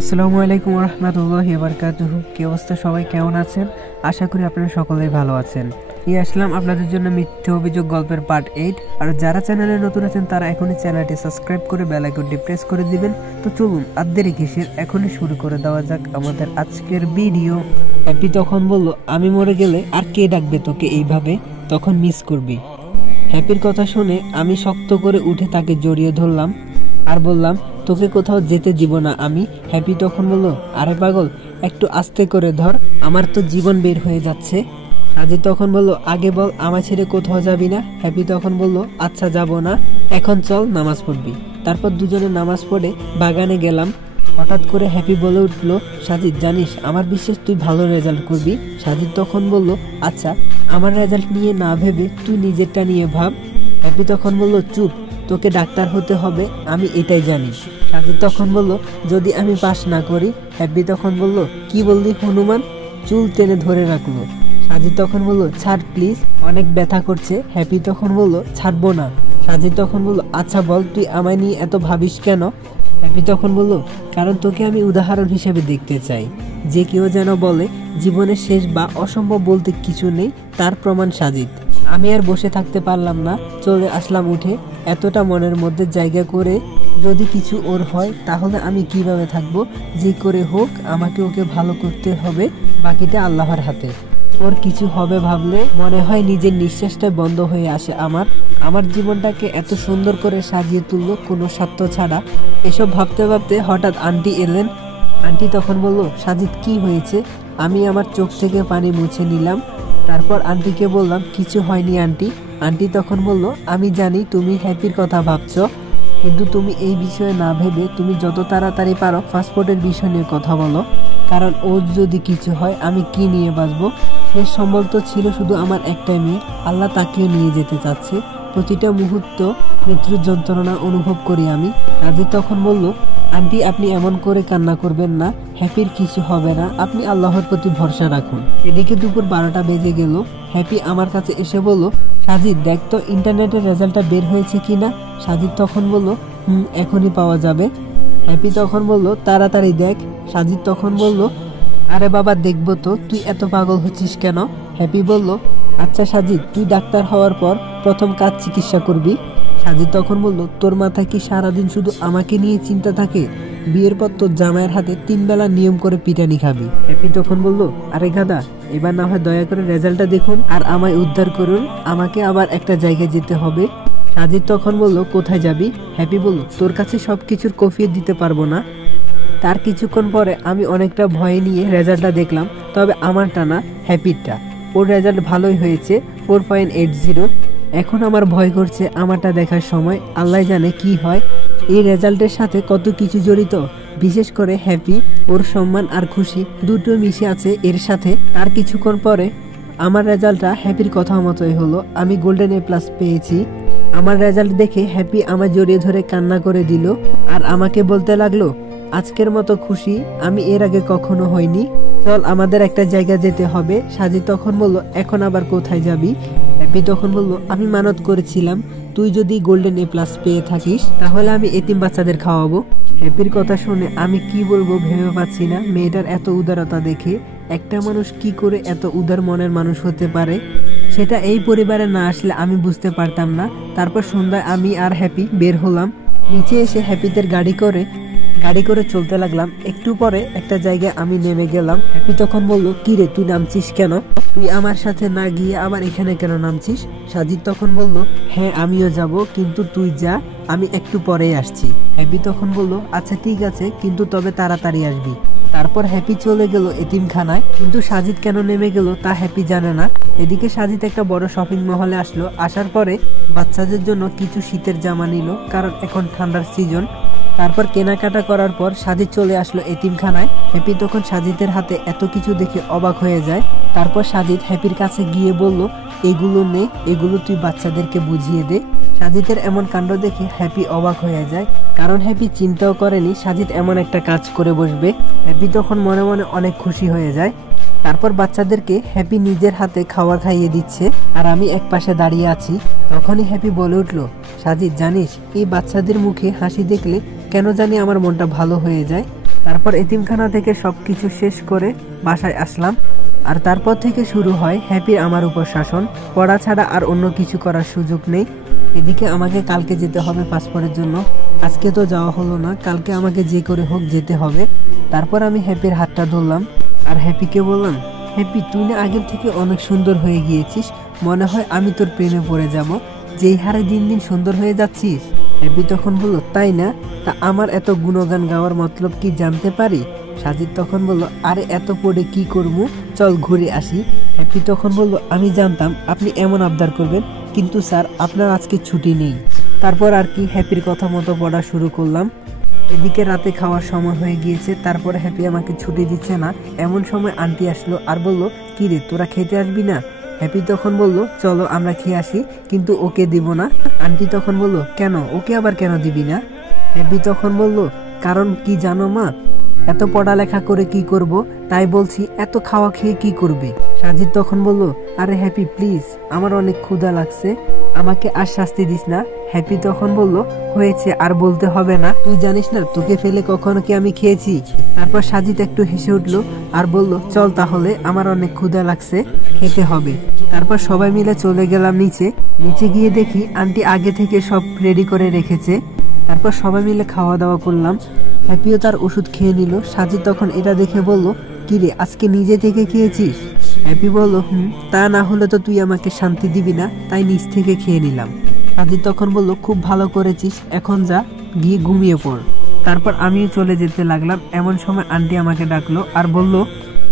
আসসালামু আলাইকুম রহমতুল্লাহি ওয়া বারাকাতুহু। কি অবস্থা সবাই, কেমন আছেন? আশা করি আপনারা সকলেই ভালো আছেন। নিয়ে আসলাম আপনাদের জন্য মিথ্যে অভিযোগ গল্পের পার্ট 8। আর যারা চ্যানেলে নতুন আছেন তারা এখনই চ্যানেলটি সাবস্ক্রাইব করে বেল আইকনটি প্রেস করে দিবেন। তো চলুন আর দেরি কিসের, এখনই শুরু করে দেওয়া যাক আমাদের আজকের ভিডিও। হ্যাপি তখন বলল, আমি মরে গেলে আর কে ডাকবে তোকে এইভাবে, তখন মিস করবি। হ্যাপির কথা শুনে আমি শক্ত করে উঠে তাকে জড়িয়ে ধরলাম আর বললাম, তোকে কোথাও যেতে দিব না আমি। হ্যাপি তখন বলল, আরে পাগল, একটু আস্তে করে ধর, আমার তো জীবন বের হয়ে যাচ্ছে। সাজিদ তখন বলল, আগে বল আমার ছেড়ে কোথাও যাবি না। হ্যাপি তখন বলল, আচ্ছা যাব না, এখন চল নামাজ পড়বি। তারপর দুজনে নামাজ পড়ে বাগানে গেলাম। হঠাৎ করে হ্যাপি বলে উঠল, সাজিদ জানিস আমার বিশ্বাস তুই ভালো রেজাল্ট করবি। সাজিদ তখন বলল, আচ্ছা আমার রেজাল্ট নিয়ে না ভেবে তুই নিজেরটা নিয়ে ভাব। হ্যাপি তখন বলল, চুপ, তোকে ডাক্তার হতে হবে আমি এটাই জানি। সাজিদ তখন বলল, যদি আমি পাস না করি। হ্যাপি তখন বলল, কি বললি হনুমান? চুল টেনে ধরে রাখলো। সাজিদ তখন বলল, ছাড় প্লিজ, অনেক ব্যথা করছে। হ্যাপি তখন বলল, ছাড়বো না। সাজিদ তখন বলল, আচ্ছা বল তুই আমায় নিয়ে এত ভাবিস কেন? হ্যাপি তখন বলল, কারণ তোকে আমি উদাহরণ হিসেবে দেখতে চাই। যে কেউ যেন বলে জীবনের শেষ বা অসম্ভব বলতে কিছু নেই, তার প্রমাণ সাজিদ। আমি আর বসে থাকতে পারলাম না, চলে আসলাম উঠে। এতটা মনের মধ্যে জায়গা করে যদি কিছু ওর হয় তাহলে আমি কিভাবে থাকবো? যে করে হোক আমাকে ওকে ভালো করতে হবে, বাকিটা আল্লাহর হাতে। ওর কিছু হবে ভাবলে মনে হয় নিজের নিঃশ্বাসটাই বন্ধ হয়ে আসে। আমার জীবনটাকে এত সুন্দর করে সাজিয়ে তুললো কোনো স্বার্থ ছাড়া। এসব ভাবতে ভাবতে হঠাৎ আন্টি এলেন। আন্টি তখন বলল, সাজিদ কি হয়েছে? আমি আমার চোখ থেকে পানি মুছে নিলাম। তারপর আন্টিকে বললাম, কিছু হয়নি আন্টি। আন্টি তখন বলল, আমি জানি তুমি হ্যাপির কথা ভাবছো, কিন্তু তুমি এই বিষয়ে না ভেবে তুমি যত তাড়াতাড়ি পারো পাসপোর্টের বিষয় নিয়ে কথা বলো, কারণ ওর যদি কিছু হয় আমি কি নিয়ে বাঁচবো? শেষ সম্বল তো ছিল শুধু আমার একটাই মেয়ে, আল্লাহ তাকেও নিয়ে যেতে চাচ্ছে। প্রতিটা মুহূর্ত মৃত্যুর যন্ত্রণা অনুভব করি আমি। সাজিদ তখন বলল, আন্টি আপনি এমন করে কান্না করবেন না, হ্যাপির কিছু হবে না, আপনি আল্লাহর প্রতি ভরসা রাখুন। এদিকে দুপুর 12টা বেজে গেল। হ্যাপি আমার কাছে এসে বলল, সাজিদ দেখ তো ইন্টারনেটের রেজাল্টটা বের হয়েছে কিনা। সাজিদ তখন বলল, এখনই পাওয়া যাবে। হ্যাপি তখন বলল, তাড়াতাড়ি দেখ। সাজিদ তখন বলল, আরে বাবা দেখবো তো, তুই এত পাগল হচ্ছিস কেন? হ্যাপি বলল, আচ্ছা সাজিদ তুই ডাক্তার হওয়ার পর প্রথম কাজ চিকিৎসা করবি। সাজিদ তখন বলল, তোর মাথায় কি সারাদিন শুধু আমাকে নিয়ে চিন্তা থাকে? বিয়ের পর তোর জামাইয়ের হাতে 3 বেলা নিয়ম করে পিটানি খাবি। হ্যাপি তখন বলল, আরে গাদা, এবার না হয় দয়া করে রেজাল্টটা দেখুন আর আমায় উদ্ধার করুন, আমাকে আবার একটা জায়গায় যেতে হবে। সাজিদ তখন বলল, কোথায় যাবি? হ্যাপি বলল, তোর কাছে সবকিছুর কফিয়ে দিতে পারবো না। তার কিছুক্ষণ পরে আমি অনেকটা ভয় নিয়ে রেজাল্টটা দেখলাম, তবে আমারটা না, হ্যাপিরটা। ওর রেজাল্ট ভালোই হয়েছে, 4.80। এখন আমার ভয় করছে আমারটা দেখার সময়, আল্লাহ জানে কি হয়। এই রেজাল্টের সাথে কত কিছু জড়িত, বিশেষ করে হ্যাপি, ওর সম্মান আর খুশি দুটো মিশে আছে এর সাথে। তার কিছুক্ষণ পরে আমার রেজাল্টটা হ্যাপির কথা মতোই হলো, আমি গোল্ডেন A+ পেয়েছি। আমার রেজাল্ট দেখে হ্যাপি আমার জড়িয়ে ধরে কান্না করে দিল আর আমাকে বলতে লাগলো, আজকের মতো খুশি আমি এর আগে কখনো হইনি, চল আমাদের একটা জায়গা যেতে হবে। সাজিদ তখন বলল, এখন আবার কোথায় যাবি? হ্যাপি তখন বলল, আমি মানত করেছিলাম তুই যদি গোল্ডেন A+ পেয়ে থাকিস তাহলে আমি এতিম বাচ্চাদের খাওয়াবো। হ্যাপির কথা শুনে আমি কি বলবো ভেবে পাচ্ছি না। মেয়েটার এত উদারতা দেখে একটা মানুষ কি করে এত উদার মনের মানুষ হতে পারে, সেটা এই পরিবারে না আসলে আমি বুঝতে পারতাম না। তারপর সন্ধ্যায় আমি আর হ্যাপি বের হলাম। নিচে এসে হ্যাপিদের গাড়ি করে চলতে লাগলাম। একটু পরে একটা জায়গায় আমি নেমে গেলাম। হ্যাপি তখন বলল, কি রে তুই নামছিস কেন? তুই আমার সাথে না গিয়ে আবার এখানে কেন নামছিস? সাজিদ তখন বলল, হ্যাঁ আমিও যাব, কিন্তু তুই যা, আমি একটু পরেই আসছি। হ্যাপি তখন বলল, আচ্ছা ঠিক আছে, কিন্তু তবে তাড়াতাড়ি আসবি। তারপর হ্যাপি চলে গেল এতিমখানায়, কিন্তু সাজিদ কেন নেমে গেল তা হ্যাপি জানে না। এদিকে সাজিদ একটা বড় শপিং মহলে আসলো। আসার পরে বাচ্চাদের জন্য কিছু শীতের জামা নিল, কারণ এখন ঠান্ডার সিজন। তারপর কেনাকাটা করার পর সাজিদ চলে আসলো এতিমখানায়। হ্যাপি তখন সাজিদের হাতে এত কিছু দেখে অবাক হয়ে যায়। তারপর সাজিদ হ্যাপির কাছে গিয়ে বলল, এগুলো নে, এগুলো তুই বাচ্চাদেরকে বুঝিয়ে দে। সাজিদের এমন কাণ্ড দেখে হ্যাপি অবাক হয়ে যায়, কারণ হ্যাপি চিন্তাও করেনি সাজিদ এমন একটা কাজ করে বসবে। হ্যাপি তখন মনে মনে অনেক খুশি হয়ে যায়। তারপর বাচ্চাদেরকে হ্যাপি নিজের হাতে খাবার খাইয়ে দিচ্ছে আর আমি এক পাশে দাঁড়িয়ে আছি। তখনই হ্যাপি বলে উঠল, সাজিদ জানিস এই বাচ্চাদের মুখে হাসি দেখলে কেন জানি আমার মনটা ভালো হয়ে যায়। তারপর এতিমখানা থেকে সবকিছু শেষ করে বাসায় আসলাম। আর তারপর থেকে শুরু হয় হ্যাপির আমার উপর শাসন। পড়া ছাড়া আর অন্য কিছু করার সুযোগ নেই। এদিকে আমাকে কালকে যেতে হবে পাসপোর্টের জন্য। আজকে তো যাওয়া হলো না, কালকে আমাকে যে করে হোক যেতে হবে। তারপর আমি হ্যাপির হাতটা ধরলাম আর হ্যাপিকে বললাম, হ্যাপি তুই না আগের থেকে অনেক সুন্দর হয়ে গিয়েছিস, মনে হয় আমি তোর প্রেমে পড়ে যাব, যেই হারে দিন দিন সুন্দর হয়ে যাচ্ছিস। হ্যাপি তখন বলল, তাই না? তা আমার এত গুণগান গাওয়ার মতলব কি জানতে পারি? সাজিদ তখন বলল, আরে এত পড়ে কি করবো, চল ঘুরে আসি। হ্যাপি তখন বলল, আমি জানতাম আপনি এমন আবদার করবেন, কিন্তু স্যার আপনার আজকে ছুটি নেই। তারপর আর কি হ্যাপির কথা মতো পড়া শুরু করলাম। এদিকে রাতে খাওয়ার সময় হয়ে গিয়েছে, তারপরে হ্যাপি আমাকে ছুটি দিচ্ছে না। এমন সময় আন্টি আসলো আর বলল, কি রে তোরা খেতে আসবি না? হ্যাপি তখন বলল, চলো আমরা খেয়ে আসি, কিন্তু ওকে দিব না। আন্টি তখন বলল, কেন, ওকে আবার কেন দিবি না? হ্যাপি তখন বলল, কারণ কি জানো মা, এত পড়ালেখা করে কি করব, তাই বলছি এত খাওয়া খেয়ে কি করবে। সাজিদ তখন বলল, আরে হ্যাপি প্লিজ, আমার অনেক ক্ষুধা লাগছে, আমাকে আর শাস্তি দিস না। হ্যাপি তখন বলল, হয়েছে আর বলতে হবে না, তুই জানিস না তোকে ফেলে কখনো কি আমি খেয়েছি। তারপর সাজিদ একটু হেসে উঠলো আর বলল, চল তাহলে, আমার অনেক ক্ষুধা লাগছে, খেতে হবে। তারপর সবাই মিলে চলে গেলাম নিচে। নিচে গিয়ে দেখি আন্টি আগে থেকে সব রেডি করে রেখেছে। তারপর সবাই মিলে খাওয়া দাওয়া করলাম। হ্যাপিও তার ওষুধ খেয়ে নিল। সাজিদ তখন এটা দেখে বলল, কিরে আজকে নিজে থেকে খেয়েছিস? হ্যাপি বলল, তা না হলে তো তুই আমাকে শান্তি দিবি না, তাই নিজ থেকে খেয়ে নিলাম। সাজিদ তখন বলল, খুব ভালো করেছিস, এখন যা গিয়ে ঘুমিয়ে পড়। তারপর আমিও চলে যেতে লাগলাম। এমন সময় আন্টি আমাকে ডাকলো আর বলল,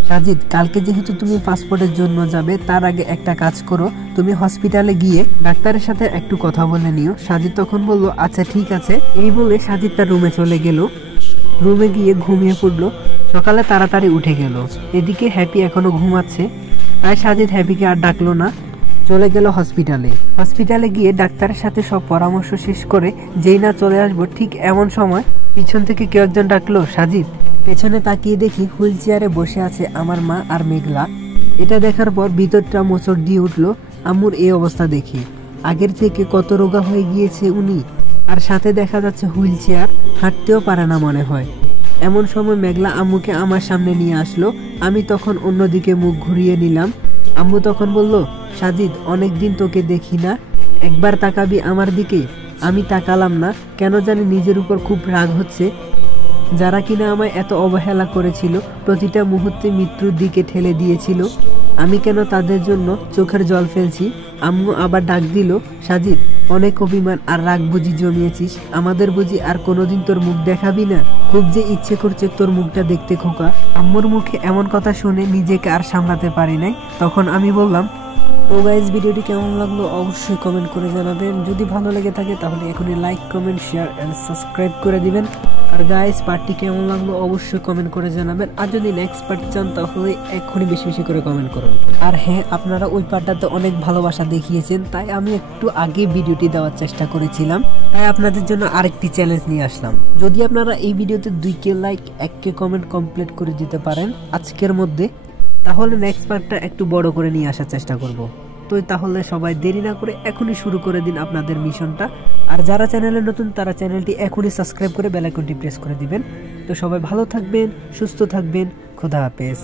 সাজিদ কালকে যেহেতু তুমি পাসপোর্টের জন্য যাবে, তার আগে একটা কাজ করো, তুমি হসপিটালে গিয়ে ডাক্তারের সাথে একটু কথা বলে নিও। সাজিদ তখন বলল, আচ্ছা ঠিক আছে। এই বলে সাজিদ তার রুমে চলে গেল। রুমে গিয়ে ঘুমিয়ে পড়লো। সকালে তাড়াতাড়ি উঠে গেল। এদিকে হ্যাপি এখনো ঘুমাচ্ছে, তাই সাজিদ হ্যাপিকে আর ডাকলো না, চলে গেল হসপিটালে। হসপিটালে গিয়ে ডাক্তারের সাথে সব পরামর্শ শেষ করে যেই না চলে আসবো, ঠিক এমন সময় পিছন থেকে কেউ একজন ডাকলো, সাজিদ। পেছনে তাকিয়ে দেখি হুইল চেয়ারে বসে আছে আমার মা আর মেঘলা। এটা দেখার পর ভিতরটা মোচড় দিয়ে উঠলো। আম্মুর এই অবস্থা দেখি, আগের থেকে কত রোগা হয়ে গিয়েছে উনি, আর সাথে দেখা যাচ্ছে হুইল চেয়ার, হাঁটতেও পারে না মনে হয়। এমন সময় মেঘলা আম্মুকে আমার সামনে নিয়ে আসলো। আমি তখন অন্যদিকে মুখ ঘুরিয়ে নিলাম। আম্মু তখন বলল, সাজিদ অনেকদিন তোকে দেখি না, একবার তাকাবি আমার দিকে। আমি তাকালাম না, কেন জানি নিজের উপর খুব রাগ হচ্ছে। যারা কিনা আমায় এত অবহেলা করেছিল, প্রতিটা মুহূর্তে মৃত্যুর দিকে ঠেলে দিয়েছিল, আমি কেন তাদের জন্য চোখের জল ফেলছি। আম্মু আবার ডাক দিল, সাজিদ অনেক অভিমান আর রাগ বুঝি জমিয়েছিস, আমাদের বুঝি আর কোনোদিন তোর মুখ দেখাবি না? খুব যে ইচ্ছে করছে তোর মুখটা দেখতে খোকা। আম্মুর মুখে এমন কথা শুনে নিজেকে আর সামলাতে পারি নাই। তখন আমি বললাম, তো গাইজ ভিডিওটি কেমন লাগলো অবশ্যই কমেন্ট করে জানাবেন। যদি ভালো লেগে থাকে তাহলে এখনই like, comment, share and subscribe করে দিবেন। আর গাইজ পার্টটি কেমন লাগলো অবশ্যই কমেন্ট করে জানাবেন। আর যদি নেক্সট পার্ট চান তাহলে এখনই বেশি বেশি করে কমেন্ট করুন। আর হ্যাঁ, আপনারা ওই পার্টটাতে অনেক ভালোবাসা দেখিয়েছেন, তাই আমি একটু আগে ভিডিওটি দেওয়ার চেষ্টা করেছিলাম, তাই আপনাদের জন্য আরেকটি চ্যালেঞ্জ নিয়ে আসলাম। যদি আপনারা এই ভিডিওতে 2K like, 1K comment complete করে দিতে পারেন আজকের মধ্যে, তাহলে নেক্সট পার্টটা একটু বড় করে নিয়ে আসার চেষ্টা করব। তো তাহলে সবাই দেরি না করে এখনই শুরু করে দিন আপনাদের মিশনটা। আর যারা চ্যানেলে নতুন তারা চ্যানেলটি এখনই সাবস্ক্রাইব করে বেল আইকনটি প্রেস করে দিবেন। তো সবাই ভালো থাকবেন, সুস্থ থাকবেন, খোদা হাফেজ।